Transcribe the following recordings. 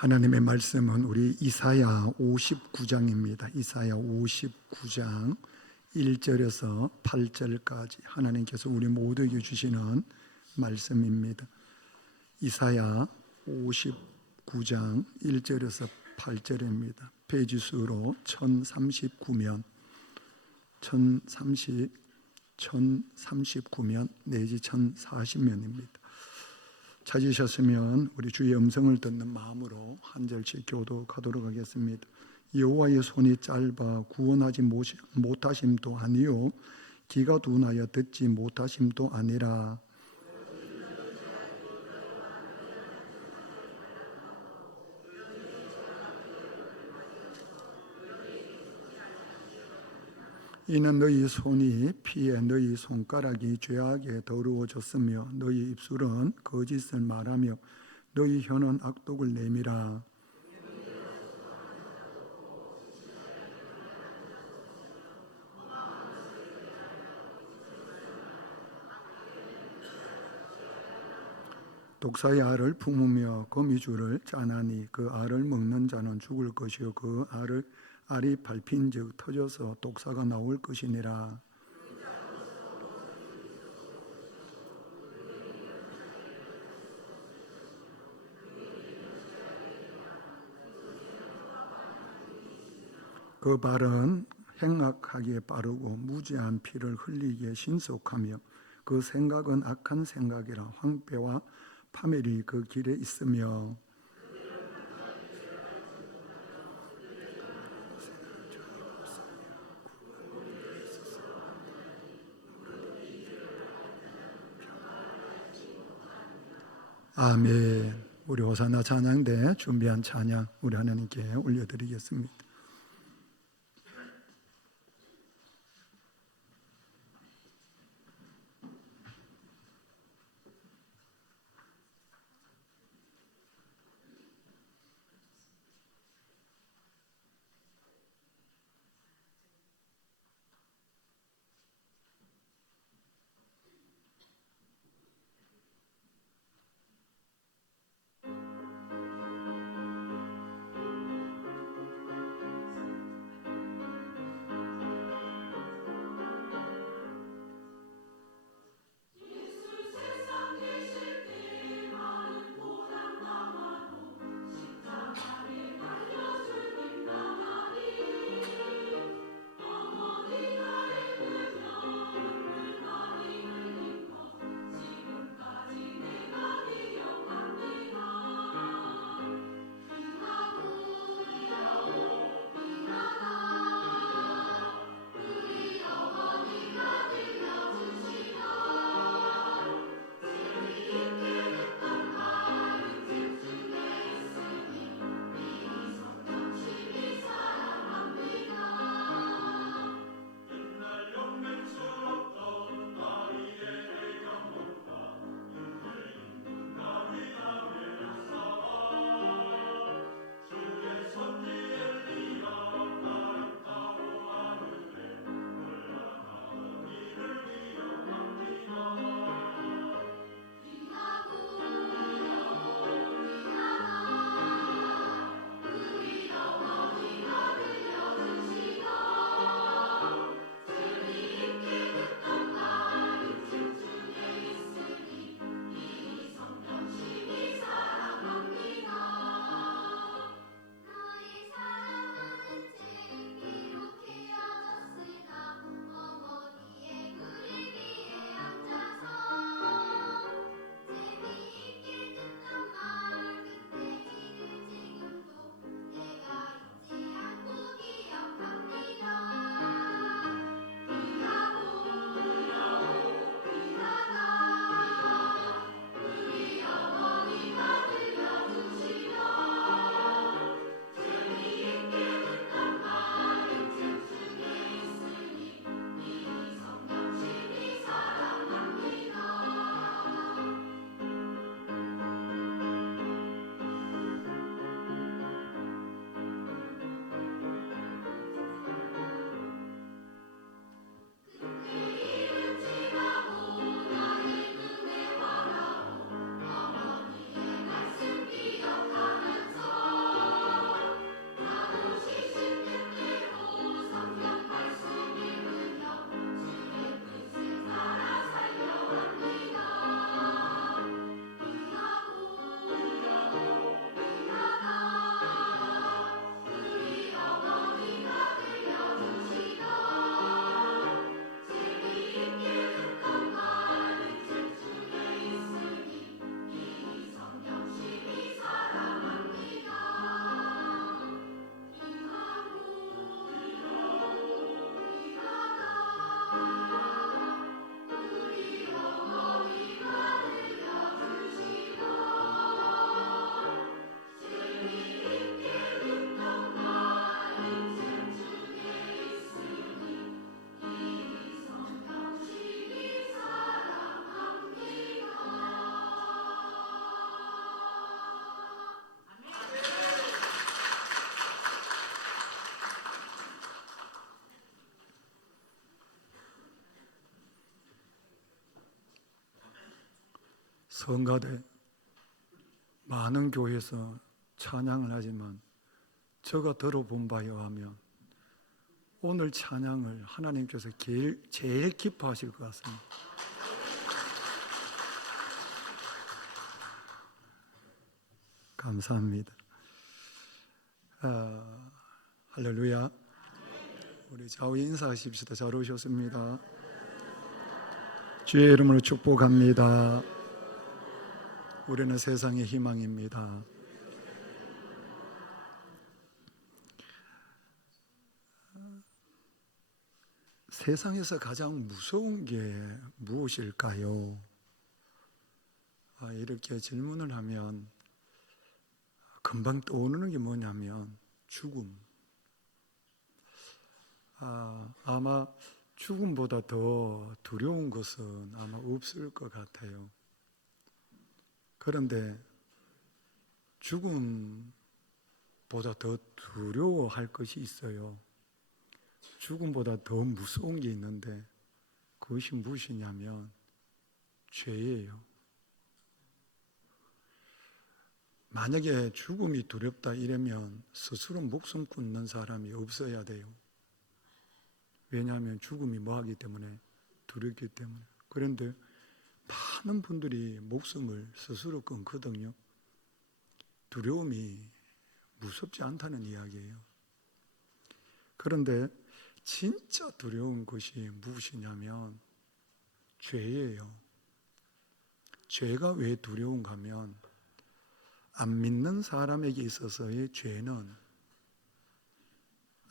하나님의 말씀은 우리 이사야 59장입니다. 이사야 59장 1절에서 8절까지 하나님께서 우리 모두에게 주시는 말씀입니다. 이사야 59장 1절에서 8절입니다. 페이지 수로 1039면 내지 1040면입니다. 찾으셨으면 우리 주의 음성을 듣는 마음으로 한 절씩 교독하도록 하겠습니다. 여호와의 손이 짧아 구원하지 못하심도 아니요 귀가 둔하여 듣지 못하심도 아니라 이는 너희 손이 피해 너희 손가락이 죄악에 더러워졌으며 너희 입술은 거짓을 말하며 너희 혀는 악독을 내밀어 독사의 알을 품으며 거미줄을 짜나니 그 알을 먹는 자는 죽을 것이요 그 알이 밟힌즉 터져서 독사가 나올 것이니라. 그 발은 행악하기에 빠르고 무지한 피를 흘리기에 신속하며 그 생각은 악한 생각이라 황폐와 파멸이 그 길에 있으며 아멘. 우리 호사나 찬양대 준비한 찬양 우리 하나님께 올려드리겠습니다. 성가대 많은 교회에서 찬양을 하지만 제가 들어본 바에 의하면 오늘 찬양을 하나님께서 제일 기뻐하실 것 같습니다. 감사합니다. 할렐루야. 우리 좌우 인사하십시다. 잘 오셨습니다. 주의 이름으로 축복합니다. 우리는 세상의 희망입니다. 세상에서 가장 무서운 게 무엇일까요? 이렇게 질문을 하면 금방 떠오르는 게 뭐냐면 죽음. 아마 죽음보다 더 두려운 것은 아마 없을 것 같아요. 그런데 죽음보다 더 두려워할 것이 있어요. 죽음보다 더 무서운 게 있는데 그것이 무엇이냐면 죄예요. 만약에 죽음이 두렵다 이러면 스스로 목숨 끊는 사람이 없어야 돼요. 왜냐하면 죽음이 뭐하기 때문에? 두렵기 때문에. 그런데 많은 분들이 목숨을 스스로 끊거든요. 두려움이 무섭지 않다는 이야기예요. 그런데 진짜 두려운 것이 무엇이냐면 죄예요. 죄가 왜 두려운가 하면 안 믿는 사람에게 있어서의 죄는,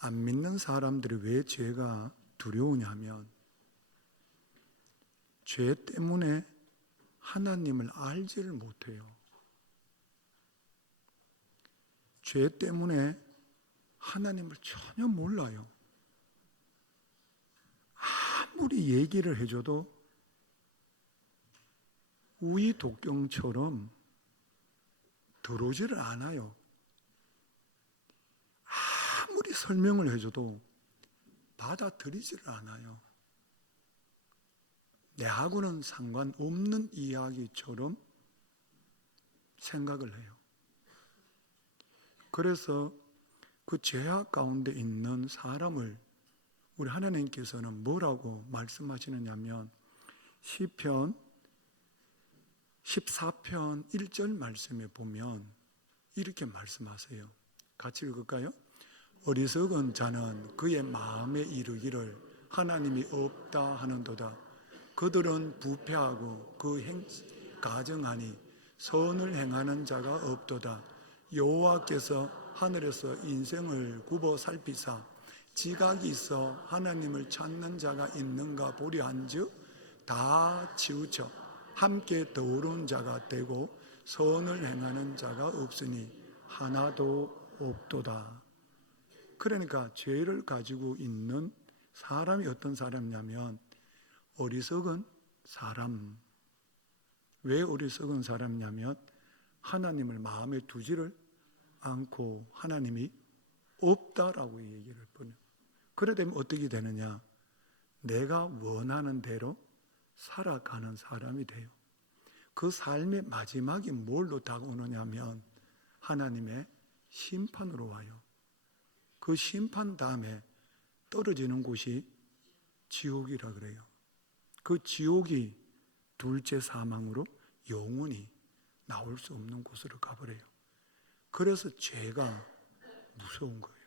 안 믿는 사람들이 왜 죄가 두려우냐면 죄 때문에 하나님을 알지를 못해요. 죄 때문에 하나님을 전혀 몰라요. 아무리 얘기를 해줘도 우이독경처럼 들어오지를 않아요. 아무리 설명을 해줘도 받아들이지를 않아요. 내하고는 상관없는 이야기처럼 생각을 해요. 그래서 그 죄악 가운데 있는 사람을 우리 하나님께서는 뭐라고 말씀하시느냐면 시편 14편 1절 말씀에 보면 이렇게 말씀하세요. 같이 읽을까요? 어리석은 자는 그의 마음에 이르기를 하나님이 없다 하는도다. 그들은 부패하고 그 가정하니 선을 행하는 자가 없도다. 여호와께서 하늘에서 인생을 굽어 살피사 지각이 있어 하나님을 찾는 자가 있는가 보려 한즉 다 치우쳐 함께 더러운 자가 되고 선을 행하는 자가 없으니 하나도 없도다. 그러니까 죄를 가지고 있는 사람이 어떤 사람이냐면 어리석은 사람. 왜 어리석은 사람이냐면 하나님을 마음에 두지를 않고 하나님이 없다라고 얘기를 보내요. 그래 되면 어떻게 되느냐? 내가 원하는 대로 살아가는 사람이 돼요. 그 삶의 마지막이 뭘로 다가오느냐면 하나님의 심판으로 와요. 그 심판 다음에 떨어지는 곳이 지옥이라 그래요. 그 지옥이 둘째 사망으로 영원히 나올 수 없는 곳으로 가버려요. 그래서 죄가 무서운 거예요.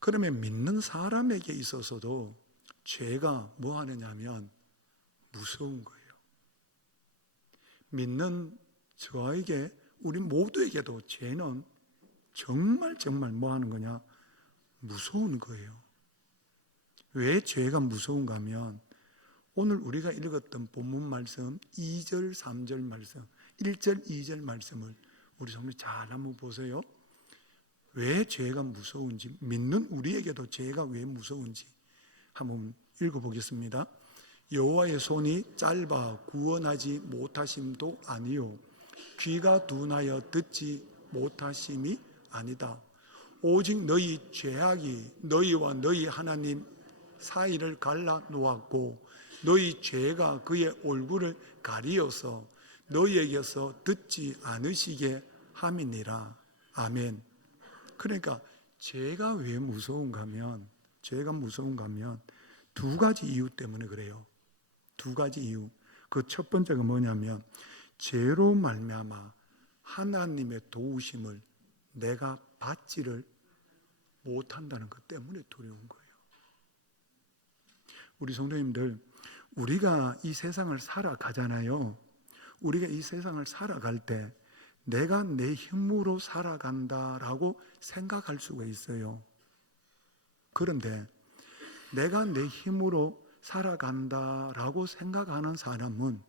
그러면 믿는 사람에게 있어서도 죄가 뭐 하느냐면 무서운 거예요. 믿는 저에게 우리 모두에게도 죄는 정말 뭐 하는 거냐? 무서운 거예요. 왜 죄가 무서운가 하면 오늘 우리가 읽었던 본문 말씀 2절 3절 말씀 1절 2절 말씀을 우리 정말 잘 한번 보세요. 왜 죄가 무서운지, 믿는 우리에게도 죄가 왜 무서운지 한번 읽어보겠습니다. 여호와의 손이 짧아 구원하지 못하심도 아니요 귀가 둔하여 듣지 못하심이 아니다. 오직 너희 죄악이 너희와 너희 하나님 사이를 갈라 놓았고 너희 죄가 그의 얼굴을 가리어서 너희에게서 듣지 않으시게 함이니라. 아멘. 그러니까 죄가 왜 무서운가 하면 두 가지 이유 때문에 그래요. 두 가지 이유. 그 첫 번째가 뭐냐면 죄로 말미암아 하나님의 도우심을 내가 받지를 못한다는 것 때문에 두려운 거예요. 우리 성도님들, 우리가 이 세상을 살아가잖아요. 우리가 이 세상을 살아갈 때 내가 내 힘으로 살아간다라고 생각할 수가 있어요. 그런데 내가 내 힘으로 살아간다라고 생각하는 사람은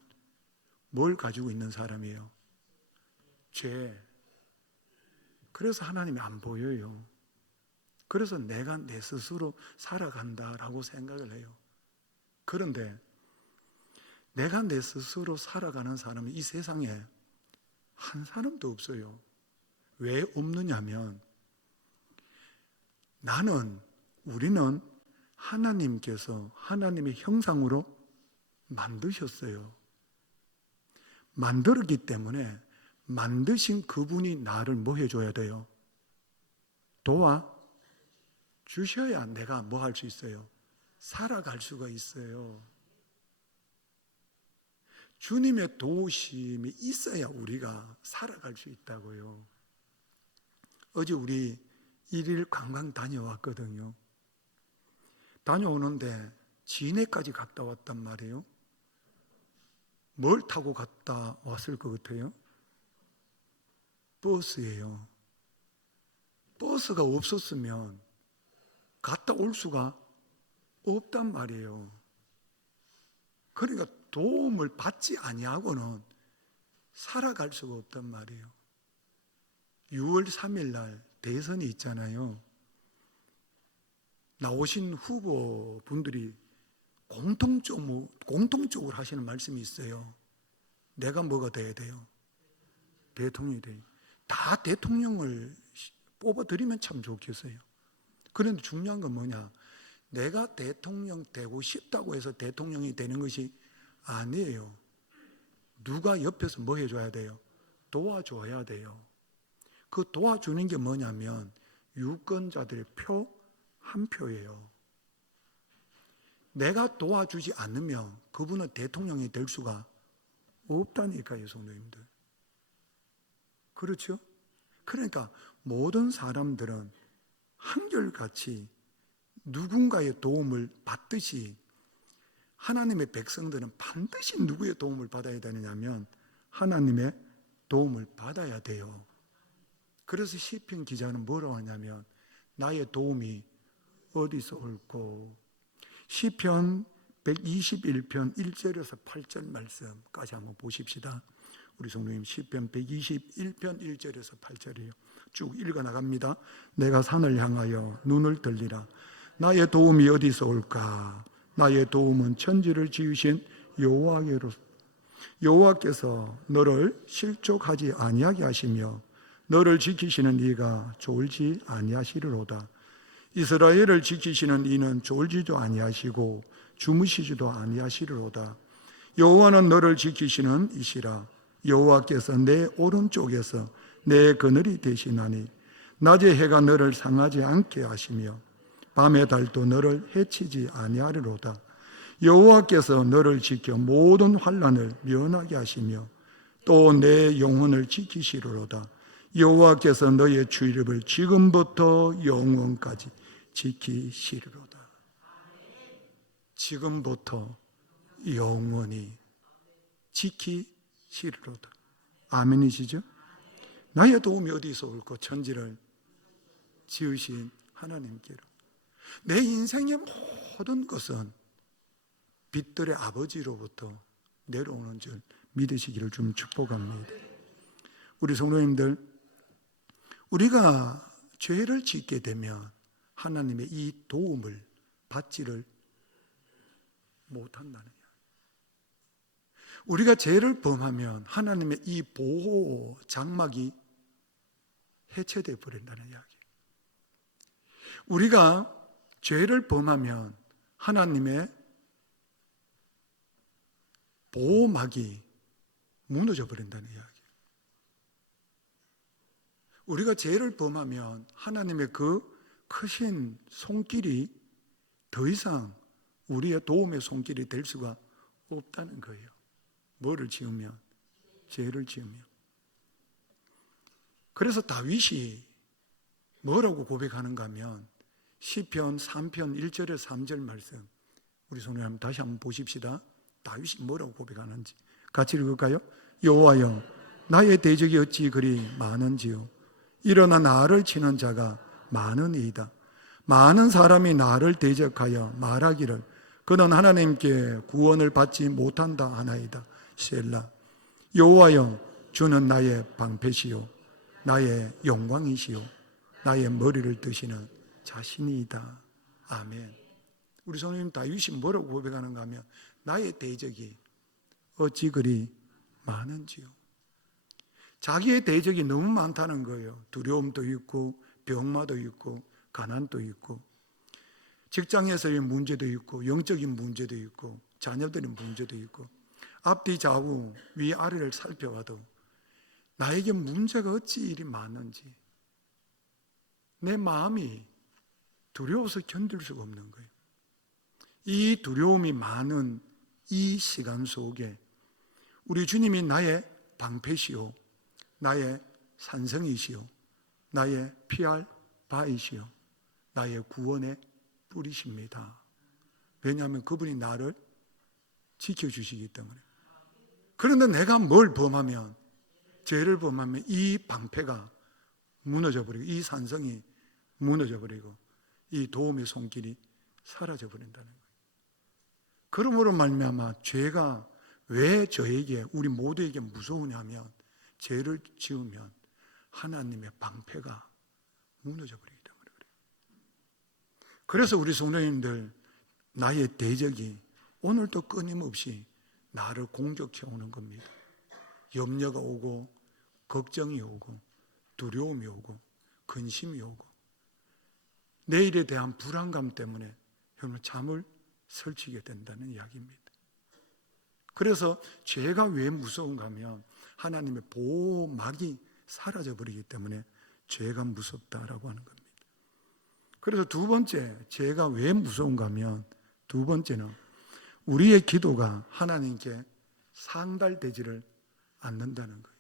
뭘 가지고 있는 사람이에요? 죄. 그래서 하나님이 안 보여요. 그래서 내가 내 스스로 살아간다라고 생각을 해요. 그런데 내가 내 스스로 살아가는 사람은 이 세상에 한 사람도 없어요. 왜 없느냐면 우리는 하나님께서 하나님의 형상으로 만드셨어요. 만들었기 때문에 만드신 그분이 나를 뭐 해줘야 돼요? 도와주셔야 내가 뭐 할 수 있어요? 살아갈 수가 있어요. 주님의 도우심이 있어야 우리가 살아갈 수 있다고요. 어제 우리 1일 관광 다녀왔거든요. 다녀오는데 진해까지 갔다 왔단 말이에요. 뭘 타고 갔다 왔을 것 같아요? 버스예요. 버스가 없었으면 갔다 올 수가 없단 말이에요. 그러니까 도움을 받지 아니하고는 살아갈 수가 없단 말이에요. 6월 3일 날 대선이 있잖아요. 나오신 후보분들이 공통적으로 하시는 말씀이 있어요. 내가 뭐가 돼야 돼요? 대통령이 돼요. 다 대통령을 뽑아드리면 참 좋겠어요. 그런데 중요한 건 뭐냐? 내가 대통령 되고 싶다고 해서 대통령이 되는 것이 아니에요. 누가 옆에서 뭐 해줘야 돼요? 도와줘야 돼요. 그 도와주는 게 뭐냐면 유권자들의 표 한 표예요. 내가 도와주지 않으면 그분은 대통령이 될 수가 없다니까요, 성도님들. 그렇죠? 그러니까 모든 사람들은 한결같이 누군가의 도움을 받듯이 하나님의 백성들은 반드시 누구의 도움을 받아야 되느냐면 하나님의 도움을 받아야 돼요. 그래서 시편 기자는 뭐라고 하냐면 나의 도움이 어디서 올꼬? 시편 121편 1절에서 8절 말씀까지 한번 보십시다. 우리 성도님 시편 121편 1절에서 8절이에요. 쭉 읽어 나갑니다. 내가 산을 향하여 눈을 들리라. 나의 도움이 어디서 올까? 나의 도움은 천지를 지으신 여호와께로서 여호와께서 너를 실족하지 아니하게 하시며 너를 지키시는 이가 졸지 아니하시리로다. 이스라엘을 지키시는 이는 졸지도 아니하시고 주무시지도 아니하시리로다. 여호와는 너를 지키시는 이시라. 여호와께서 내 오른쪽에서 내 그늘이 되시나니 낮에 해가 너를 상하지 않게 하시며 밤의 달도 너를 해치지 아니하리로다. 여호와께서 너를 지켜 모든 환난을 면하게 하시며 또 내 영혼을 지키시리로다. 여호와께서 너의 출입을 지금부터 영원까지 지키시리로다. 지금부터 영원히 지키시리로다. 아멘이시죠? 나의 도움이 어디서 올까? 천지를 지으신 하나님께로. 내 인생의 모든 것은 빛들의 아버지로부터 내려오는 줄 믿으시기를 좀 축복합니다. 우리 성도님들, 우리가 죄를 짓게 되면 하나님의 이 도움을 받지를 못한다는 이야기. 우리가 죄를 범하면 하나님의 이 보호 장막이 해체되어 버린다는 이야기. 우리가 죄를 범하면 하나님의 보호막이 무너져 버린다는 이야기. 우리가 죄를 범하면 하나님의 그 크신 손길이 더 이상 우리의 도움의 손길이 될 수가 없다는 거예요. 뭐를 지으면? 죄를 지으면. 그래서 다윗이 뭐라고 고백하는가 하면 시편 3편 1절에 3절 말씀, 우리 성도님 다시 한번 보십시다. 다윗이 뭐라고 고백하는지 같이 읽을까요? 여호와여, 나의 대적이 어찌 그리 많은지요. 일어나 나를 치는 자가 많으니이다. 많은 사람이 나를 대적하여 말하기를 그는 하나님께 구원을 받지 못한다 하나이다. 셀라. 여호와여, 주는 나의 방패시요 나의 영광이시요 나의 머리를 드시는 자신이다. 아멘. 우리 성도님 다윗이 뭐라고 고백하는가 하면 나의 대적이 어찌 그리 많은지요. 자기의 대적이 너무 많다는 거예요. 두려움도 있고 병마도 있고 가난도 있고 직장에서의 문제도 있고 영적인 문제도 있고 자녀들의 문제도 있고 앞뒤 좌우 위아래를 살펴봐도 나에게 문제가 어찌 이리 많은지 내 마음이 두려워서 견딜 수가 없는 거예요. 이 두려움이 많은 이 시간 속에 우리 주님이 나의 방패시요 나의 산성이시요 나의 피할 바이시요 나의 구원의 뿌리십니다. 왜냐하면 그분이 나를 지켜주시기 때문에. 그런데 내가 뭘 범하면, 죄를 범하면 이 방패가 무너져버리고 이 산성이 무너져버리고 이 도움의 손길이 사라져버린다는 거예요. 그러므로 말미암아 죄가 왜 저에게 우리 모두에게 무서우냐면 죄를 지으면 하나님의 방패가 무너져버리기 때문에 그래요. 그래서 우리 성도님들 나의 대적이 오늘도 끊임없이 나를 공격해 오는 겁니다. 염려가 오고 걱정이 오고 두려움이 오고 근심이 오고 내일에 대한 불안감 때문에 여러분 잠을 설치게 된다는 이야기입니다. 그래서 죄가 왜 무서운가 하면 하나님의 보호막이 사라져버리기 때문에 죄가 무섭다라고 하는 겁니다. 그래서 두 번째, 죄가 왜 무서운가 하면 두 번째는 우리의 기도가 하나님께 상달되지를 않는다는 거예요.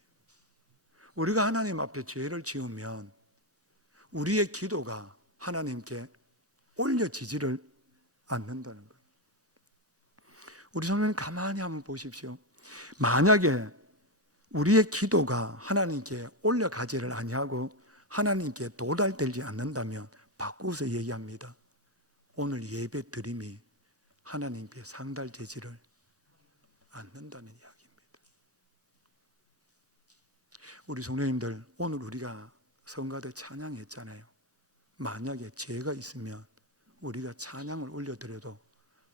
우리가 하나님 앞에 죄를 지으면 우리의 기도가 하나님께 올려지지를 않는다는 거예요. 우리 성도님 가만히 한번 보십시오. 만약에 우리의 기도가 하나님께 올려가지를 아니하고 하나님께 도달되지 않는다면 바꾸어서 얘기합니다. 오늘 예배 드림이 하나님께 상달되지를 않는다는 이야기입니다. 우리 성도님들 오늘 우리가 성가대 찬양했잖아요. 만약에 죄가 있으면 우리가 찬양을 올려드려도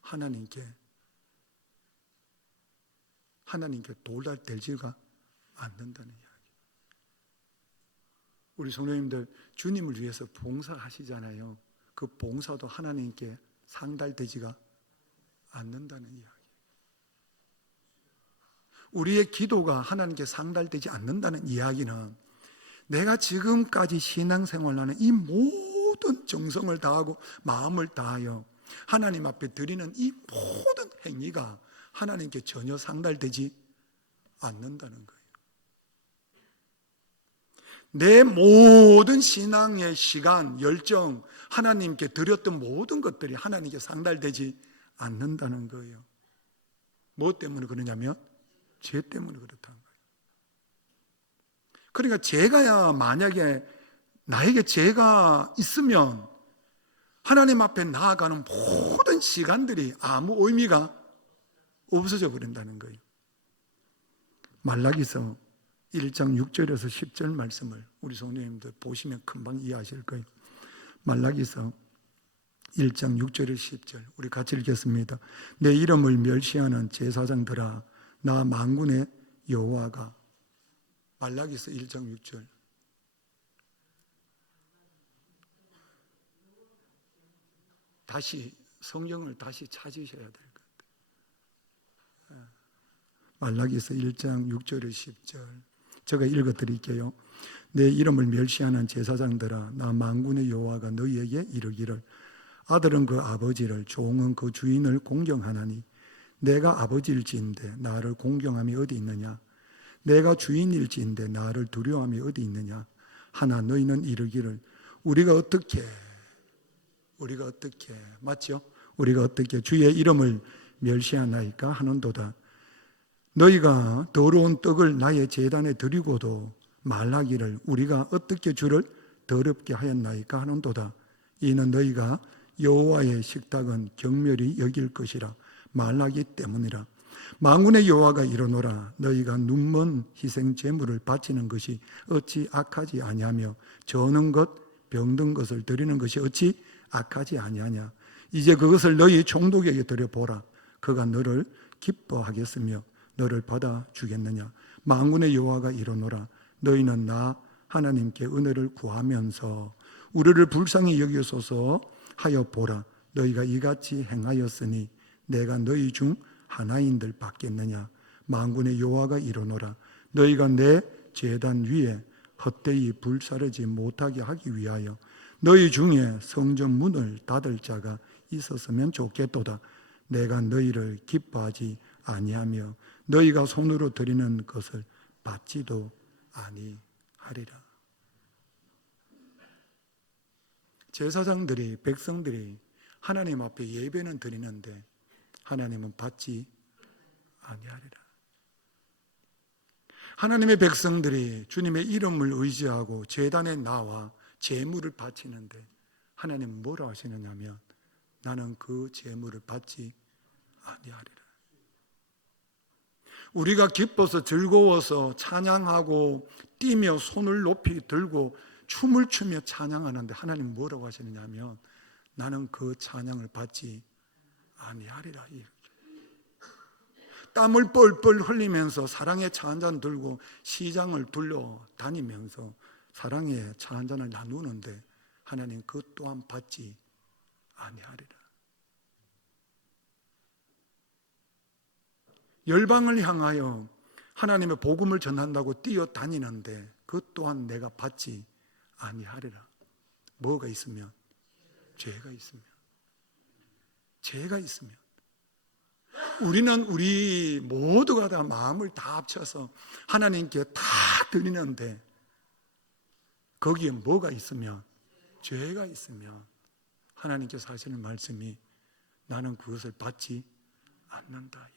하나님께 도달되지가 않는다는 이야기. 우리 성도님들 주님을 위해서 봉사하시잖아요. 그 봉사도 하나님께 상달되지가 않는다는 이야기. 우리의 기도가 하나님께 상달되지 않는다는 이야기는 내가 지금까지 신앙생활하는 이 모든 정성을 다하고 마음을 다하여 하나님 앞에 드리는 이 모든 행위가 하나님께 전혀 상달되지 않는다는 거예요. 내 모든 신앙의 시간, 열정, 하나님께 드렸던 모든 것들이 하나님께 상달되지 않는다는 거예요. 뭐 때문에 그러냐면 죄 때문에 그렇다는 거예요. 그러니까 죄가 만약에 나에게 죄가 있으면 하나님 앞에 나아가는 모든 시간들이 아무 의미가 없어져 버린다는 거예요. 말라기서 1장 6절에서 10절 말씀을 우리 성도님들 보시면 금방 이해하실 거예요. 말라기서 1장 6절에서 10절 우리 같이 읽겠습니다. 내 이름을 멸시하는 제사장들아 나 만군의 여호와가. 말라기서 1장 6절. 다시 성경을 다시 찾으셔야 될 것 같아요. 말라기서 1장 6절에 10절 제가 읽어드릴게요. 내 이름을 멸시하는 제사장들아, 나 만군의 여호와가 너희에게 이르기를 아들은 그 아버지를, 종은 그 주인을 공경하나니 내가 아버지일지인데 나를 공경함이 어디 있느냐? 내가 주인일지인데 나를 두려워함이 어디 있느냐? 하나 너희는 이르기를 우리가 어떻게 맞죠? 우리가 어떻게 주의 이름을 멸시하나이까 하는도다. 너희가 더러운 떡을 나의 제단에 드리고도 말하기를 우리가 어떻게 주를 더럽게 하였나이까 하는도다. 이는 너희가 여호와의 식탁은 경멸히 여길 것이라 말하기 때문이라. 만군의 여호와가 이르노라 너희가 눈먼 희생 제물을 바치는 것이 어찌 악하지 아니하며 저는 것 병든 것을 드리는 것이 어찌 악하지 아니하냐. 이제 그것을 너희 총독에게 드려보라. 그가 너를 기뻐하겠으며 너를 받아주겠느냐. 만군의 여호와가 이르노라 너희는 나 하나님께 은혜를 구하면서 우리를 불쌍히 여기소서 하여 보라. 너희가 이같이 행하였으니 내가 너희 중 하나인들 받겠느냐. 만군의 여호와가 이르노라 너희가 내 제단 위에 헛되이 불사르지 못하게 하기 위하여 너희 중에 성전 문을 닫을 자가 있었으면 좋겠도다. 내가 너희를 기뻐하지 아니하며 너희가 손으로 드리는 것을 받지도 아니하리라. 제사장들이, 백성들이 하나님 앞에 예배는 드리는데 하나님은 받지 아니하리라. 하나님의 백성들이 주님의 이름을 의지하고 제단에 나와 제물을 바치는데 하나님은 뭐라 하시느냐면 나는 그 제물을 받지 아니하리라. 우리가 기뻐서 즐거워서 찬양하고 뛰며 손을 높이 들고 춤을 추며 찬양하는데 하나님 뭐라고 하시느냐면 나는 그 찬양을 받지 아니하리라. 땀을 뻘뻘 흘리면서 사랑의 차 한 잔 들고 시장을 둘러 다니면서 사랑의 차 한 잔을 나누는데 하나님 그 또한 받지 아니하리라. 열방을 향하여 하나님의 복음을 전한다고 뛰어다니는데 그 또한 내가 받지 아니하리라. 뭐가 있으면? 죄가 있으면. 죄가 있으면. 우리는 우리 모두가 다 마음을 다 합쳐서 하나님께 다 드리는데 거기에 뭐가 있으면? 죄가 있으면 하나님께서 하시는 말씀이 나는 그것을 받지 않는다.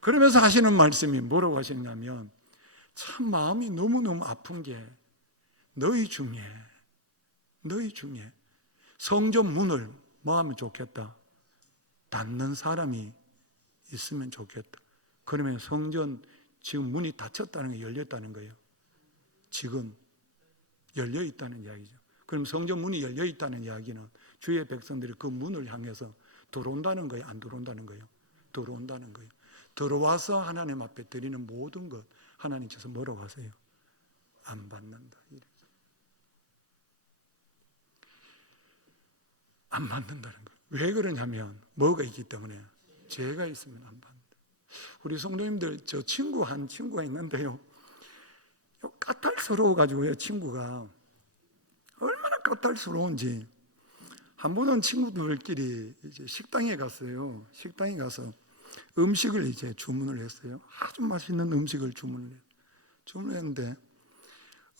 그러면서 하시는 말씀이 뭐라고 하시냐면 참 마음이 너무너무 아픈 게 너희 중에 성전 문을 뭐 하면 좋겠다? 닫는 사람이 있으면 좋겠다. 그러면 성전 지금 문이 닫혔다는 게 열렸다는 거예요. 지금 열려 있다는 이야기죠. 그럼 성전 문이 열려 있다는 이야기는 주의 백성들이 그 문을 향해서 들어온다는 거예요? 안 들어온다는 거예요? 들어온다는 거예요. 들어와서 하나님 앞에 드리는 모든 것 하나님께서 뭐라고 하세요? 안 받는다. 안 받는다는 거예요. 왜 그러냐면 뭐가 있기 때문에 죄가 있으면 안 받는다. 우리 성도님들 저 한 친구가 있는데요. 까탈스러워가지고요. 친구가 얼마나 까탈스러운지 한 번은 친구들끼리 이제 식당에 갔어요. 식당에 가서 음식을 이제 주문을 했어요. 아주 맛있는 음식을 주문했는데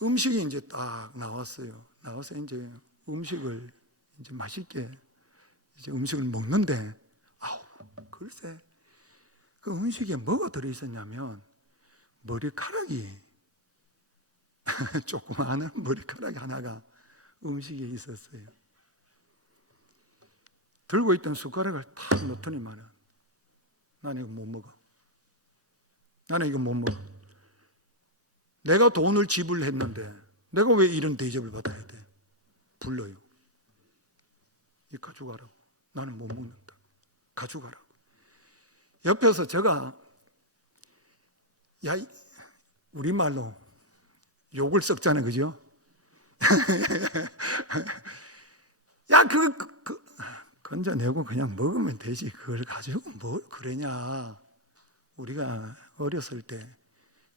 음식이 이제 딱 나왔어요. 나와서 이제 음식을 이제 맛있게 이제 음식을 먹는데 글쎄 그 음식에 뭐가 들어있었냐면 머리카락이 조그마한 머리카락이 하나가 음식에 있었어요. 들고 있던 숟가락을 탁 넣더니만은 나는 이거 못 먹어. 나는 이거 못 먹어. 내가 돈을 지불했는데 내가 왜 이런 대접을 받아야 돼? 불러요. 이 가져가라고. 나는 못 먹는다. 가져가라고. 옆에서 제가 우리말로 욕을 썩잖아요. 그죠? 야, 건져내고 그냥 먹으면 되지. 그걸 가지고 뭘 그러냐. 우리가 어렸을 때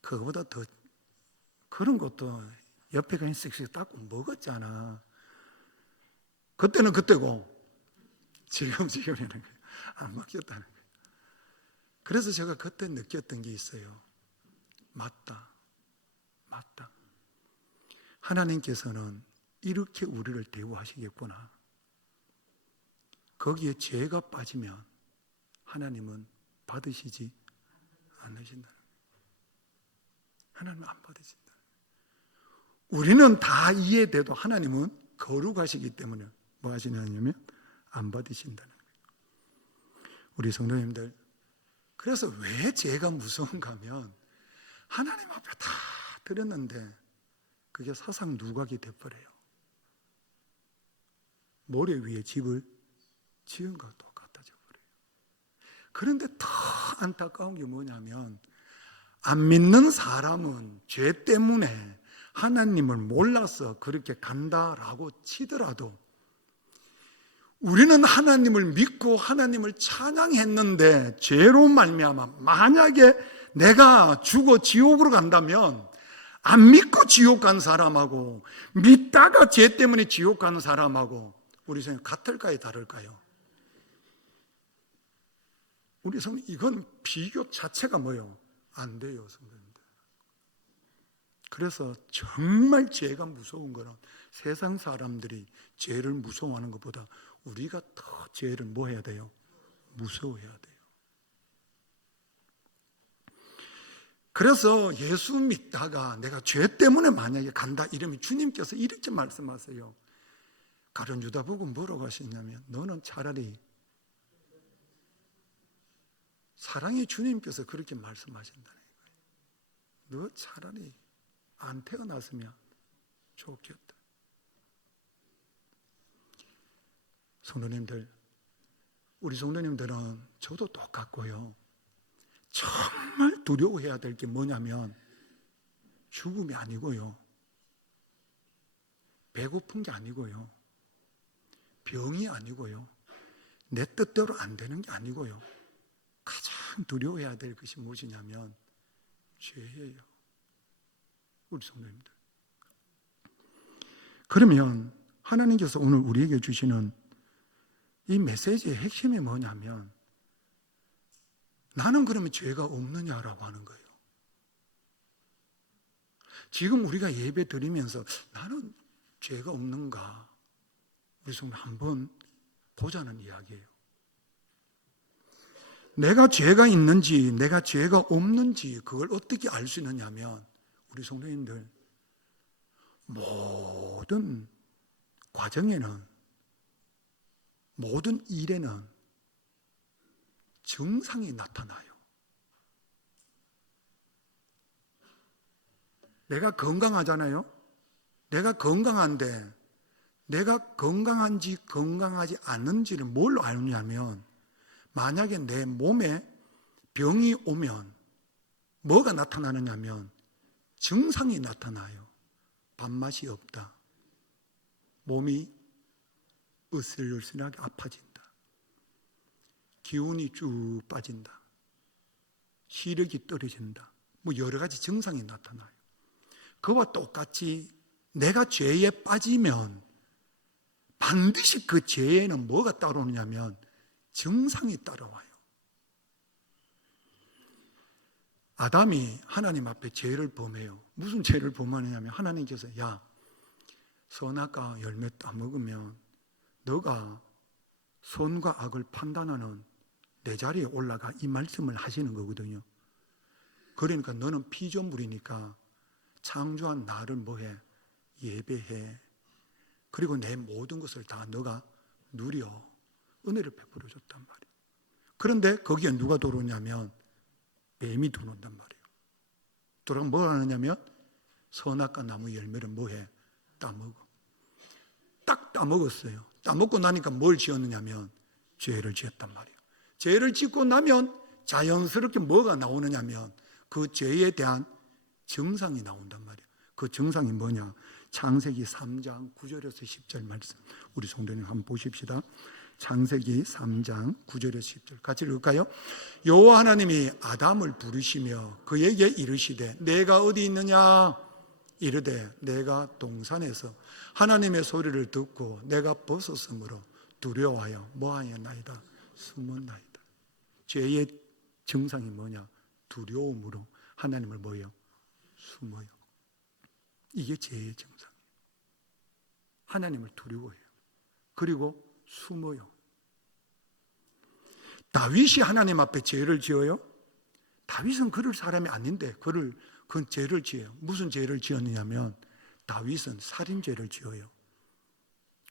그거보다 더 그런 것도 옆에 그냥 쓱쓱 닦고 먹었잖아. 그때는 그때고 지금에는 안 먹혔다는 거예요. 그래서 제가 그때 느꼈던 게 있어요. 맞다. 하나님께서는 이렇게 우리를 대우하시겠구나. 거기에 죄가 빠지면 하나님은 받으시지 않으신다. 하나님은 안 받으신다. 우리는 다 이해돼도 하나님은 거룩하시기 때문에 뭐 하시냐면 안 받으신다는 거예요. 우리 성도님들, 그래서 왜 죄가 무서운가 하면 하나님 앞에 다 드렸는데 그게 사상 누각이 돼버려요. 모래 위에 집을 지은 것과 똑같아져 버려요. 그런데 더 안타까운 게 뭐냐면 안 믿는 사람은 죄 때문에 하나님을 몰라서 그렇게 간다라고 치더라도 우리는 하나님을 믿고 하나님을 찬양했는데 죄로 말미암아 만약에 내가 죽어 지옥으로 간다면 안 믿고 지옥 간 사람하고 믿다가 죄 때문에 지옥 가는 사람하고 우리 성도 같을까요? 다를까요? 우리 성도 이건 비교 자체가 뭐예요? 안 돼요, 성도님들. 그래서 정말 죄가 무서운 거는 세상 사람들이 죄를 무서워하는 것보다 우리가 더 죄를 뭐 해야 돼요? 무서워해야 돼요. 그래서 예수 믿다가 내가 죄 때문에 만약에 간다 이러면 주님께서 이렇게 말씀하세요. 가룟 유다 보고 뭐라고 하시냐면 너는 차라리 사랑의 주님께서 그렇게 말씀하신다는 거예요. 너 차라리 안 태어났으면 좋겠다. 성도님들, 우리 성도님들은 저도 똑같고요. 정말 두려워해야 될 게 뭐냐면 죽음이 아니고요. 배고픈 게 아니고요. 병이 아니고요. 내 뜻대로 안 되는 게 아니고요. 가장 두려워해야 될 것이 무엇이냐면 죄예요. 우리 성도님들. 그러면 하나님께서 오늘 우리에게 주시는 이 메시지의 핵심이 뭐냐면 나는 그러면 죄가 없느냐라고 하는 거예요. 지금 우리가 예배 드리면서 나는 죄가 없는가? 우리 성도 한번 보자는 이야기예요. 내가 죄가 있는지 내가 죄가 없는지 그걸 어떻게 알 수 있느냐면 우리 성도님들 모든 과정에는 모든 일에는 증상이 나타나요. 내가 건강하잖아요. 내가 건강한데 내가 건강한지 건강하지 않는지를 뭘로 아느냐면 만약에 내 몸에 병이 오면 뭐가 나타나느냐면 증상이 나타나요. 밥맛이 없다. 몸이 으슬으슬하게 아파진다. 기운이 쭉 빠진다. 시력이 떨어진다. 뭐 여러 가지 증상이 나타나요. 그와 똑같이 내가 죄에 빠지면 반드시 그 죄에는 뭐가 따라오느냐면 증상이 따라와요. 아담이 하나님 앞에 죄를 범해요. 무슨 죄를 범하느냐면 하나님께서 야, 선악과 열매 따먹으면 너가 선과 악을 판단하는 내 자리에 올라가 이 말씀을 하시는 거거든요. 그러니까 너는 피조물이니까 창조한 나를 뭐해? 예배해. 그리고 내 모든 것을 다 너가 누려. 은혜를 베풀어 줬단 말이에요. 그런데 거기에 누가 들어오냐면 뱀이 들어온단 말이에요. 들어가면 뭘 하느냐면 선악과 나무 열매를 뭐해? 따먹어. 딱 따먹었어요. 따먹고 나니까 뭘 지었느냐면 죄를 지었단 말이에요. 죄를 짓고 나면 자연스럽게 뭐가 나오느냐면 그 죄에 대한 증상이 나온단 말이에요. 그 증상이 뭐냐? 창세기 3장 9절에서 10절 말씀 우리 성도님 한번 보십시다. 창세기 3장 9절에서 10절 같이 읽을까요? 여호와 하나님이 아담을 부르시며 그에게 이르시되 내가 어디 있느냐? 이르되 내가 동산에서 하나님의 소리를 듣고 내가 벗었으므로 두려워하여 뭐하였나이다? 숨었나이다. 죄의 증상이 뭐냐? 두려움으로 하나님을 뭐예요? 숨어요. 이게 죄의 증상이에요. 하나님을 두려워해요. 그리고 숨어요. 다윗이 하나님 앞에 죄를 지어요? 다윗은 그럴 사람이 아닌데 그건 죄를 지어요. 무슨 죄를 지었느냐면 다윗은 살인죄를 지어요.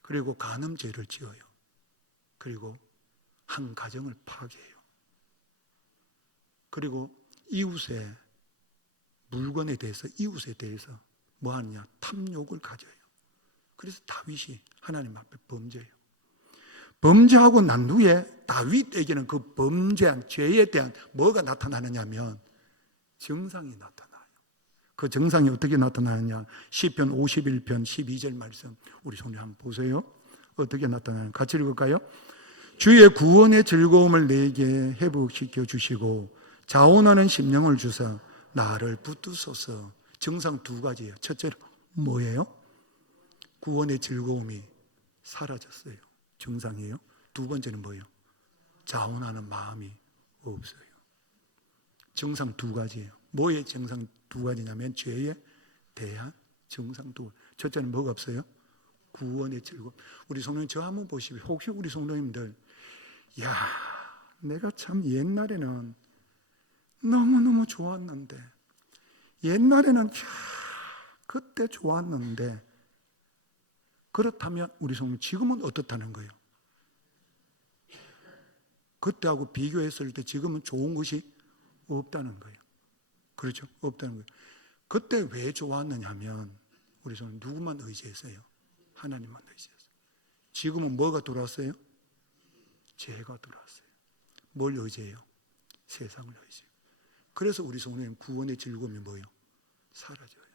그리고 간음죄를 지어요. 그리고 한 가정을 파괴해요. 그리고 이웃의 물건에 대해서 이웃에 대해서 뭐 하느냐? 탐욕을 가져요. 그래서 다윗이 하나님 앞에 범죄해요. 범죄하고 난 후에 다윗에게는 그 범죄한 죄에 대한 뭐가 나타나느냐면 정상이 나타나요. 그 정상이 어떻게 나타나느냐? 시편 51편 12절 말씀 우리 손에 한번 보세요. 어떻게 나타나는 같이 읽을까요? 주의 구원의 즐거움을 내게 회복시켜 주시고 자원하는 심령을 주사 나를 붙드소서. 정상 두 가지예요. 첫째로 뭐예요? 구원의 즐거움이 사라졌어요. 정상이에요. 두 번째는 뭐예요? 자원하는 마음이 없어요. 정상 두 가지예요. 뭐의 정상 두 가지냐면 죄에 대한 정상 두 가지. 첫째는 뭐가 없어요? 구원의 즐거움. 우리 성도님 저 한번 보시면 혹시 우리 성도님들 내가 참 옛날에는 너무너무 좋았는데 옛날에는 그때 좋았는데 그렇다면 우리 성도님 지금은 어떻다는 거예요? 그때하고 비교했을 때 지금은 좋은 것이 없다는 거예요. 그렇죠? 없다는 거예요. 그때 왜 좋았느냐 하면 우리 성도님 누구만 의지했어요? 하나님만 의지했어요. 지금은 뭐가 들어왔어요? 죄가 들어왔어요. 뭘 의지해요? 세상을 의지해요. 그래서 우리 성도님 구원의 즐거움이 뭐예요? 사라져요.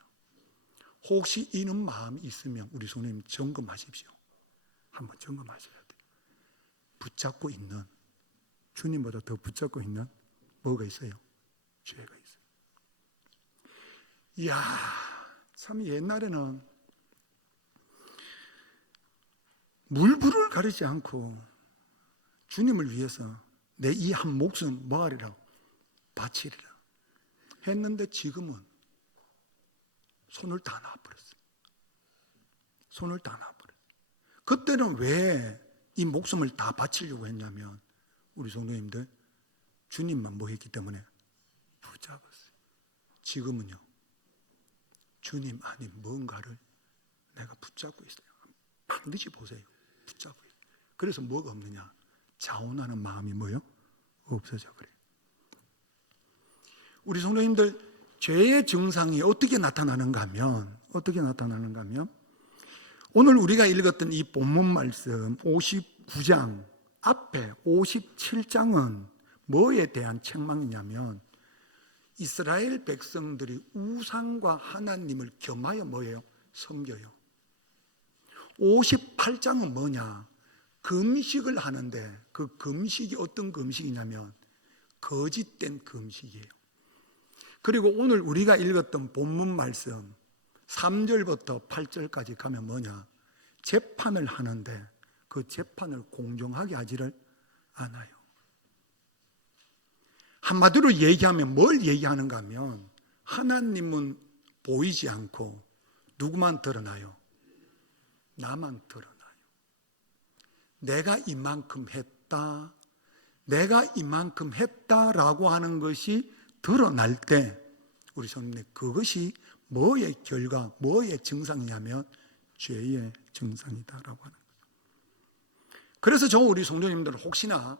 혹시 이런 마음이 있으면 우리 성도님 점검하십시오. 한번 점검하셔야 돼요. 붙잡고 있는, 주님보다 더 붙잡고 있는 뭐가 있어요? 죄가 있어요. 참 옛날에는 물불을 가리지 않고 주님을 위해서 내 이 한 목숨 뭐하리라? 바치리라 했는데 지금은 손을 다 놔버렸어요. 손을 다 놔버렸어요. 그때는 왜 이 목숨을 다 바치려고 했냐면 우리 성도님들 주님만 뭐 했기 때문에 붙잡았어요. 지금은요 주님 안에 뭔가를 내가 붙잡고 있어요. 반드시 보세요. 붙잡고 있어요. 그래서 뭐가 없느냐? 자원하는 마음이 뭐예요? 없어져 그래요. 우리 성도님들 죄의 증상이 어떻게 나타나는가 하면 오늘 우리가 읽었던 이 본문 말씀 59장 앞에 57장은 뭐에 대한 책망이냐면 이스라엘 백성들이 우상과 하나님을 겸하여 뭐예요? 섬겨요. 58장은 뭐냐? 금식을 하는데 그 금식이 어떤 금식이냐면 거짓된 금식이에요. 그리고 오늘 우리가 읽었던 본문 말씀 3절부터 8절까지 가면 뭐냐? 재판을 하는데 그 재판을 공정하게 하지를 않아요. 한마디로 얘기하면 뭘 얘기하는가 하면 하나님은 보이지 않고 누구만 드러나요? 나만 드러나요. 내가 이만큼 했다라고 하는 것이 드러날 때 우리 성도님 그것이 뭐의 결과, 뭐의 증상이냐면 죄의 증상이다라고 하는 거예요. 그래서 저 우리 성도님들 혹시나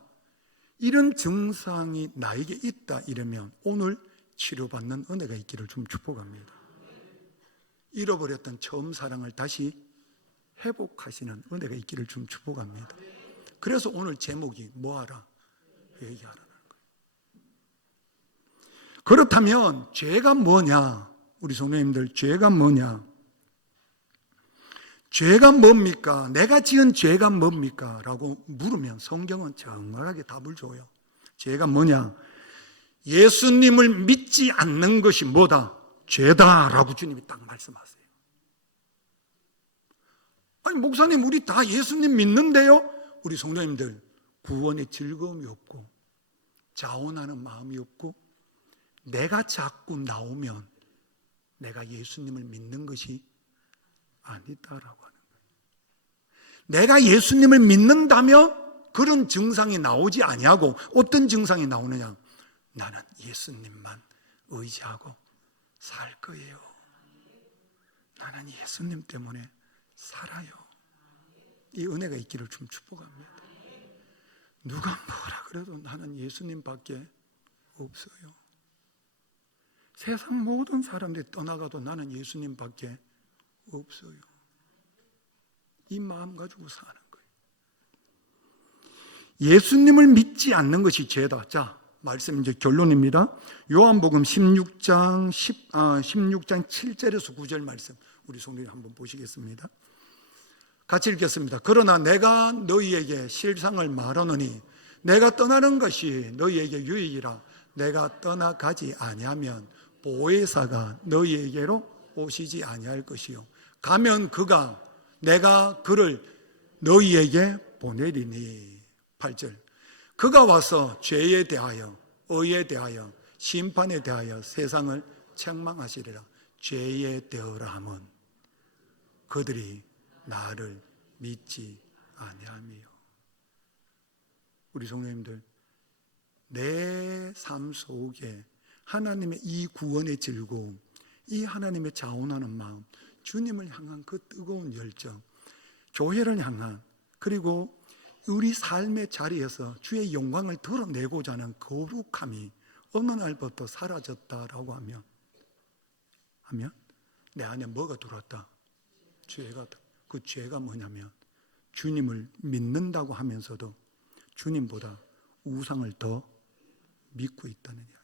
이런 증상이 나에게 있다 이러면 오늘 치료받는 은혜가 있기를 좀 축복합니다. 잃어버렸던 처음 사랑을 다시 회복하시는 은혜가 있기를 좀 축복합니다. 그래서 오늘 제목이 뭐하라? 회개하라는 거예요. 그렇다면 죄가 뭐냐? 우리 성도님들 죄가 뭐냐? 죄가 뭡니까? 내가 지은 죄가 뭡니까? 라고 물으면 성경은 정확하게 답을 줘요. 죄가 뭐냐? 예수님을 믿지 않는 것이 뭐다? 죄다라고 주님이 딱 말씀하세요. 아니 목사님 우리 다 예수님 믿는데요? 우리 성도님들 구원의 즐거움이 없고 자원하는 마음이 없고 내가 자꾸 나오면 내가 예수님을 믿는 것이 아니다라고 하는 거예요. 내가 예수님을 믿는다면 그런 증상이 나오지 아니하고 어떤 증상이 나오느냐? 나는 예수님만 의지하고 살 거예요. 나는 예수님 때문에 살아요. 이 은혜가 있기를 좀 축복합니다. 누가 뭐라 그래도 나는 예수님밖에 없어요. 세상 모든 사람들이 떠나가도 나는 예수님밖에 없어요. 이 마음 가지고 사는 거예요. 예수님을 믿지 않는 것이 죄다. 자, 말씀 이제 결론입니다. 요한복음 16장 7절에서 9절 말씀 우리 성도님 한번 보시겠습니다. 같이 읽겠습니다. 그러나 내가 너희에게 실상을 말하노니 내가 떠나는 것이 너희에게 유익이라. 내가 떠나가지 아니하면 보혜사가 너희에게로 오시지 아니할 것이요 가면 내가 그를 너희에게 보내리니. 8절 그가 와서 죄에 대하여 의에 대하여 심판에 대하여 세상을 책망하시리라. 죄에 대하여 하면 그들이 나를 믿지 아니하며. 우리 성도님들 내 삶 속에 하나님의 이 구원의 즐거움, 이 하나님의 자원하는 마음, 주님을 향한 그 뜨거운 열정, 교회를 향한, 그리고 우리 삶의 자리에서 주의 영광을 드러내고자 하는 거룩함이 어느 날부터 사라졌다라고 하면 내 안에 뭐가 들어왔다? 죄가. 그 죄가 뭐냐면 주님을 믿는다고 하면서도 주님보다 우상을 더 믿고 있다는 이야기.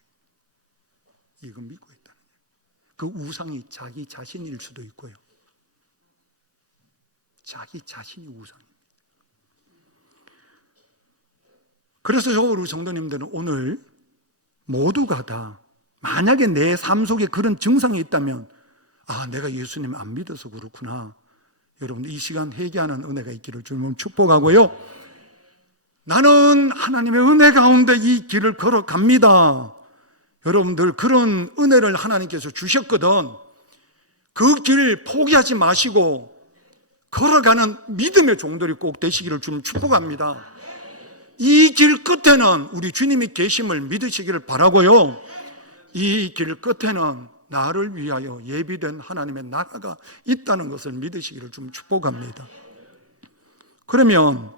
이거 믿고 있다는 이야기. 그 우상이 자기 자신일 수도 있고요. 자기 자신이 우상입니다. 그래서 우리 성도님들은 오늘 모두가 다 만약에 내 삶 속에 그런 증상이 있다면 내가 예수님 안 믿어서 그렇구나. 여러분 이 시간 회개하는 은혜가 있기를 주님 축복하고요. 나는 하나님의 은혜 가운데 이 길을 걸어갑니다. 여러분들 그런 은혜를 하나님께서 주셨거든. 그 길 포기하지 마시고 걸어가는 믿음의 종들이 꼭 되시기를 주님 축복합니다. 이 길 끝에는 우리 주님이 계심을 믿으시기를 바라고요. 이 길 끝에는 나를 위하여 예비된 하나님의 나라가 있다는 것을 믿으시기를 좀 축복합니다. 그러면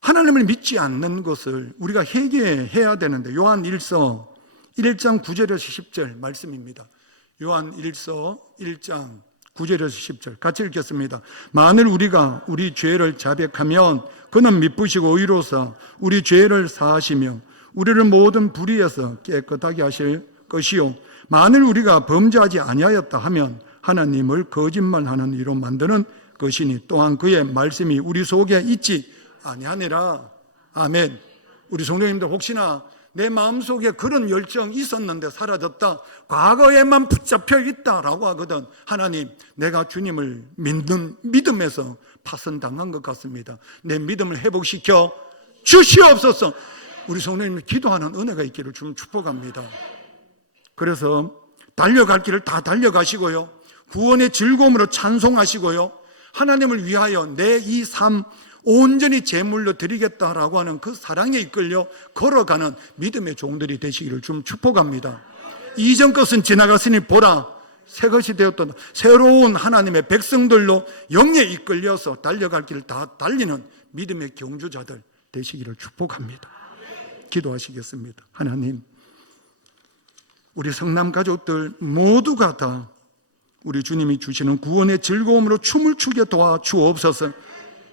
하나님을 믿지 않는 것을 우리가 회개해야 되는데 요한 1서 1장 9절에서 10절 말씀입니다. 요한 1서 1장 9절에서 10절 같이 읽겠습니다. 만일 우리가 우리 죄를 자백하면 그는 미쁘시고 의로서 우리 죄를 사하시며 우리를 모든 불의에서 깨끗하게 하실 것이요 만일 우리가 범죄하지 아니하였다 하면 하나님을 거짓말하는 이로 만드는 것이니 또한 그의 말씀이 우리 속에 있지 아니하니라. 아멘. 우리 성도님들 혹시나 내 마음속에 그런 열정이 있었는데 사라졌다, 과거에만 붙잡혀 있다라고 하거든. 하나님, 내가 주님을 믿는 믿음에서 파손당한 것 같습니다. 내 믿음을 회복시켜 주시옵소서. 우리 성도님 기도하는 은혜가 있기를 좀 축복합니다. 그래서 달려갈 길을 다 달려가시고요, 구원의 즐거움으로 찬송하시고요, 하나님을 위하여 내 이 삶 온전히 제물로 드리겠다라고 하는 그 사랑에 이끌려 걸어가는 믿음의 종들이 되시기를 좀 축복합니다. 이전 것은 지나갔으니 보라 새 것이 되었다. 새로운 하나님의 백성들로 영에 이끌려서 달려갈 길을 다 달리는 믿음의 경주자들 되시기를 축복합니다. 기도하시겠습니다. 하나님, 우리 성남 가족들 모두가 다 우리 주님이 주시는 구원의 즐거움으로 춤을 추게 도와주옵소서.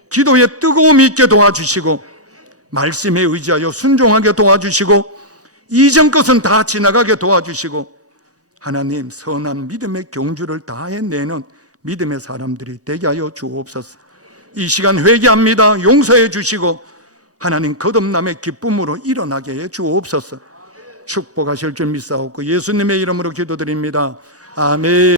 기도에 뜨거움이 있게 도와주시고 말씀에 의지하여 순종하게 도와주시고 이전 것은 다 지나가게 도와주시고 하나님, 선한 믿음의 경주를 다해내는 믿음의 사람들이 되게 하여 주옵소서. 이 시간 회개합니다. 용서해 주시고 하나님 거듭남의 기쁨으로 일어나게 해 주옵소서. 축복하실 줄 믿사옵고 예수님의 이름으로 기도드립니다. 아멘.